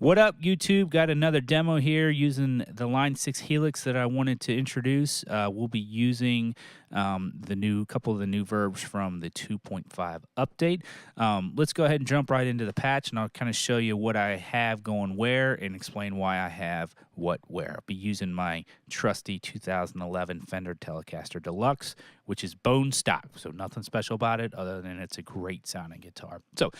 What up, YouTube? Got another demo here using the Line 6 Helix that I wanted to introduce. We'll be using couple of the new verbs from the 2.5 update. Let's go ahead and jump right into the patch, and I'll kind of show you what I have going where and explain why I have what where. I'll be using my trusty 2011 Fender Telecaster Deluxe, which is bone stock, so nothing special about it other than it's a great sounding guitar. So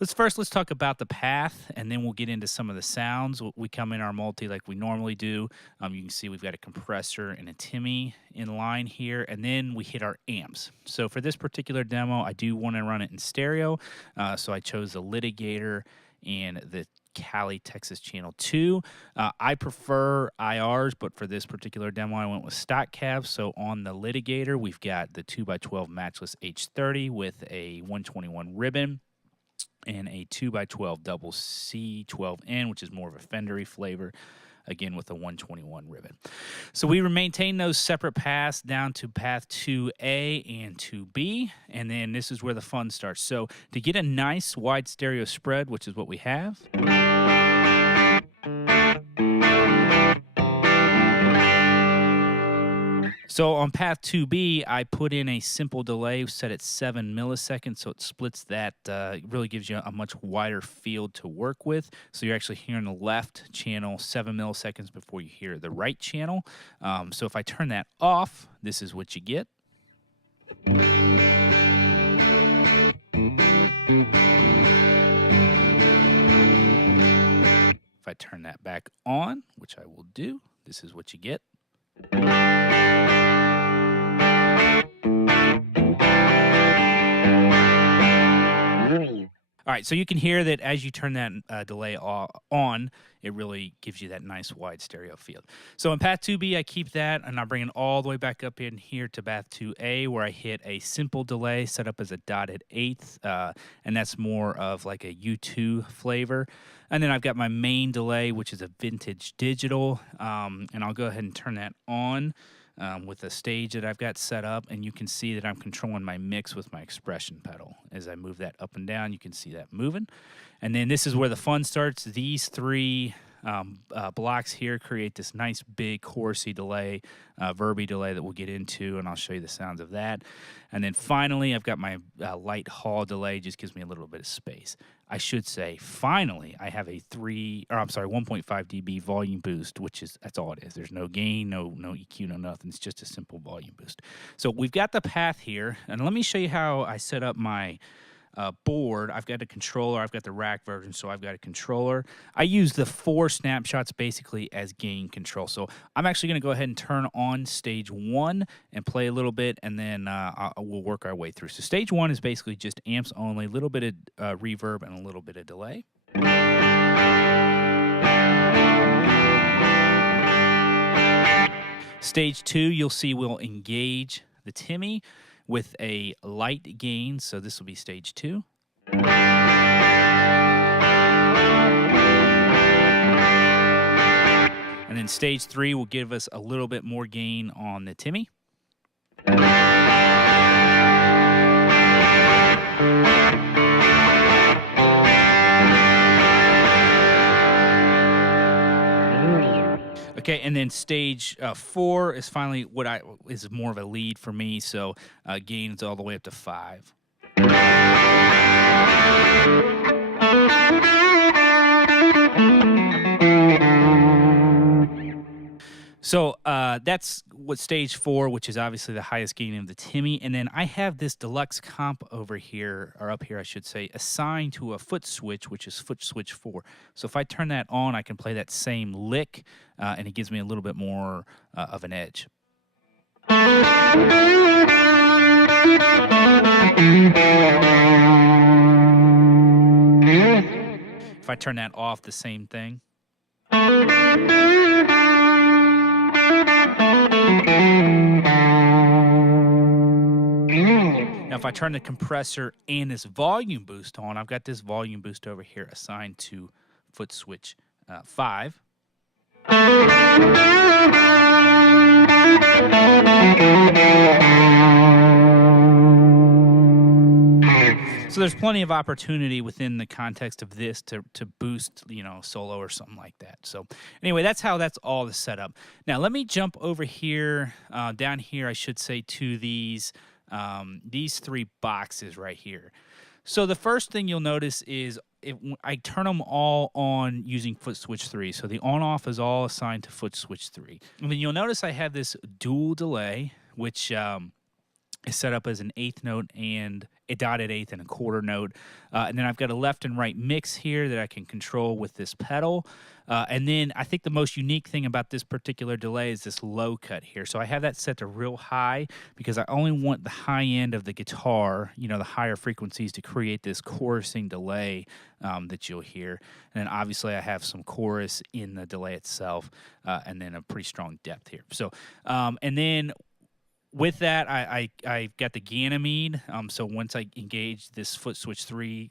let's talk about the path, and then we'll get into some of the sounds. We come in our multi like we normally do. You can see we've got a compressor and a Timmy in line here, and then we hit our amps. So for this particular demo, I do want to run it in stereo, so I chose the Litigator and the Cali Texas Channel 2. I prefer IRs, but for this particular demo, I went with stock cabs. So on the Litigator, we've got the 2x12 matchless H30 with a 121 ribbon and a 2x12 double C12N, which is more of a Fendery flavor, again with a 121 ribbon. So we maintain those separate paths down to path 2A and 2B, and then this is where the fun starts. So to get a nice wide stereo spread, which is what we have, so on path 2B, I put in a simple delay set at 7 milliseconds, so it splits that, really gives you a much wider field to work with. So you're actually hearing the left channel 7 milliseconds before you hear the right channel. So if I turn that off, this is what you get. If I turn that back on, which I will do, this is what you get. All right, so you can hear that as you turn that delay on, it really gives you that nice wide stereo field. So in path 2B, I keep that, and I bring it all the way back up in here to path 2A, where I hit a simple delay set up as a dotted eighth, and that's more of like a U2 flavor. And then I've got my main delay, which is a vintage digital, and I'll go ahead and turn that on with a stage that I've got set up, and you can see that I'm controlling my mix with my expression pedal. As I move that up and down, you can see that moving. And then this is where the fun starts. These three blocks here create this nice big horsey delay, verby delay that we'll get into, and I'll show you the sounds of that. And then finally, I've got my light haul delay, just gives me a little bit of space. I should say, finally, I have a 1.5 dB volume boost, that's all it is. There's no gain, no EQ, no nothing. It's just a simple volume boost. So we've got the path here, and let me show you how I set up my board. I've got a controller. I've got the rack version, so I've got a controller. I use the 4 snapshots basically as gain control. So I'm actually going to go ahead and turn on stage 1 and play a little bit, and then we'll work our way through. So stage 1 is basically just amps only, a little bit of reverb and a little bit of delay. Stage 2, you'll see we'll engage the Timmy with a light gain, so this will be stage 2. And then stage 3 will give us a little bit more gain on the Timmy. Okay, and then stage 4 is finally is more of a lead for me, so gains all the way up to 5. So that's what stage 4, which is obviously the highest gain of the Timmy. And then I have this deluxe comp over here, or up here, I should say, assigned to a foot switch, which is foot switch 4. So if I turn that on, I can play that same lick, and it gives me a little bit more of an edge. If I turn that off, the same thing. Now, if I turn the compressor and this volume boost on, I've got this volume boost over here assigned to foot switch 5. So there's plenty of opportunity within the context of this to boost, solo or something like that. So anyway, that's all the setup. Now let me jump over here, down here, I should say, to these 3 boxes right here. So the first thing you'll notice is I turn them all on using foot switch 3. So the on-off is all assigned to foot switch 3. And then you'll notice I have this dual delay, which is set up as an 1/8 note and a dotted 1/8 and a quarter note. And then I've got a left and right mix here that I can control with this pedal. And then I think the most unique thing about this particular delay is this low cut here. So I have that set to real high because I only want the high end of the guitar, the higher frequencies, to create this chorusing delay that you'll hear. And then obviously I have some chorus in the delay itself, and then a pretty strong depth here. So, and then with that, I've got the Ganymede. So once I engage this foot switch 3,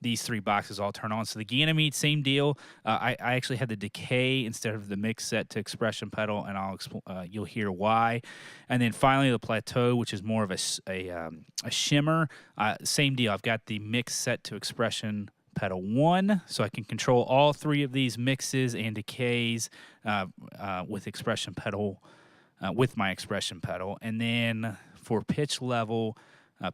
these 3 boxes all turn on. So the Ganymede, same deal. I actually had the decay instead of the mix set to expression pedal, and you'll hear why. And then finally the plateau, which is more of a shimmer. Same deal. I've got the mix set to expression pedal 1, so I can control all 3 of these mixes and decays with expression pedal. With my expression pedal. And then for pitch level,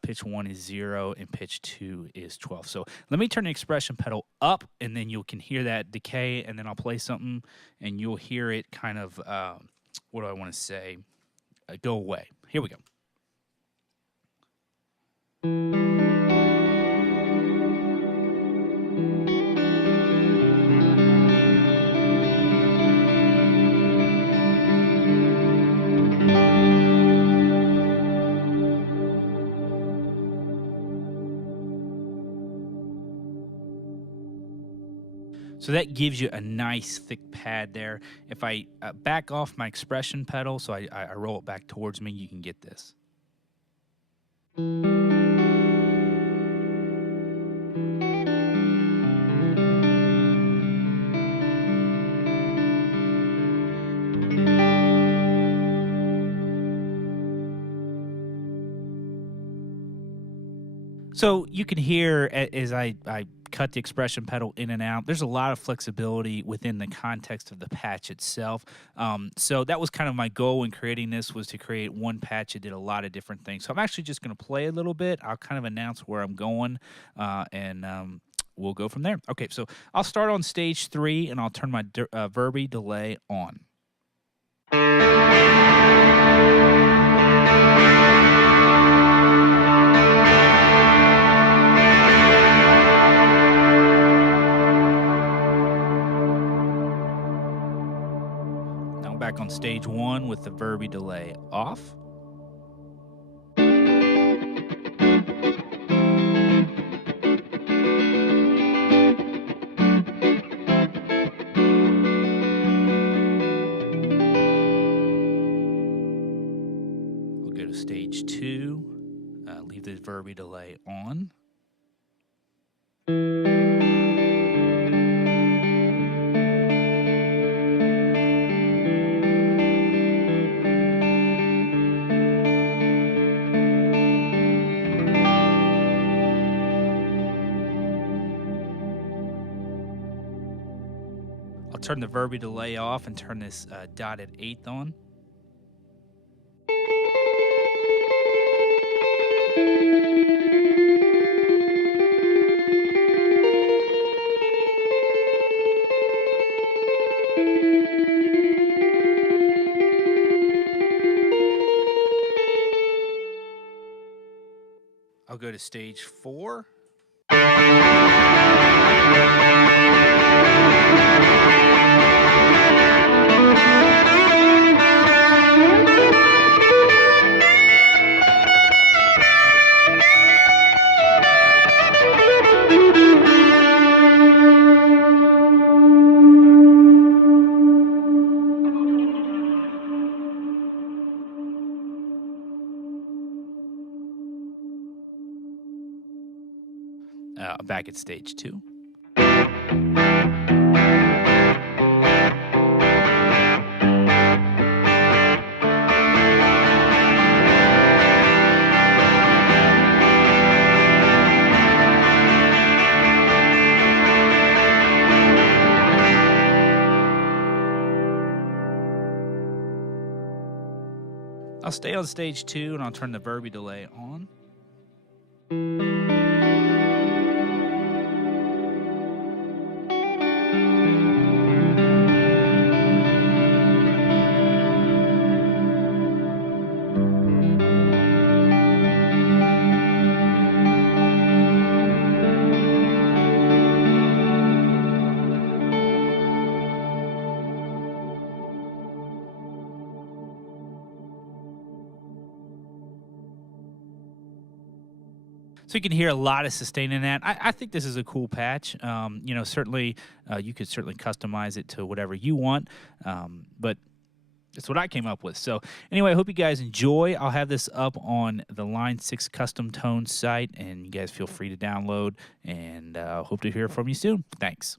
pitch 1 is 0 and pitch 2 is 12. So let me turn the expression pedal up, and then you can hear that decay, and then I'll play something and you'll hear it kind of, what do I want to say, go away. Here we go. So that gives you a nice thick pad there. If I back off my expression pedal, so I roll it back towards me, you can get this. So you can hear as I cut the expression pedal in and out, there's a lot of flexibility within the context of the patch itself. So that was kind of my goal in creating this, was to create one patch that did a lot of different things. So I'm actually just going to play a little bit. I'll kind of announce where I'm going, and we'll go from there. Okay, so I'll start on stage 3, and I'll turn my Verby delay on. Back on stage 1 with the Verby delay off. We'll go to stage 2, leave the Verby delay on. Turn the Verby delay off and turn this dotted 1/8 on. I'll go to stage 4. Back at stage 2. I'll stay on stage 2 and I'll turn the Verby delay on. So you can hear a lot of sustain in that. I think this is a cool patch. You know, certainly you could certainly customize it to whatever you want, but that's what I came up with. So anyway, I hope you guys enjoy. I'll have this up on the Line 6 Custom Tone site, and you guys feel free to download, and hope to hear from you soon. Thanks.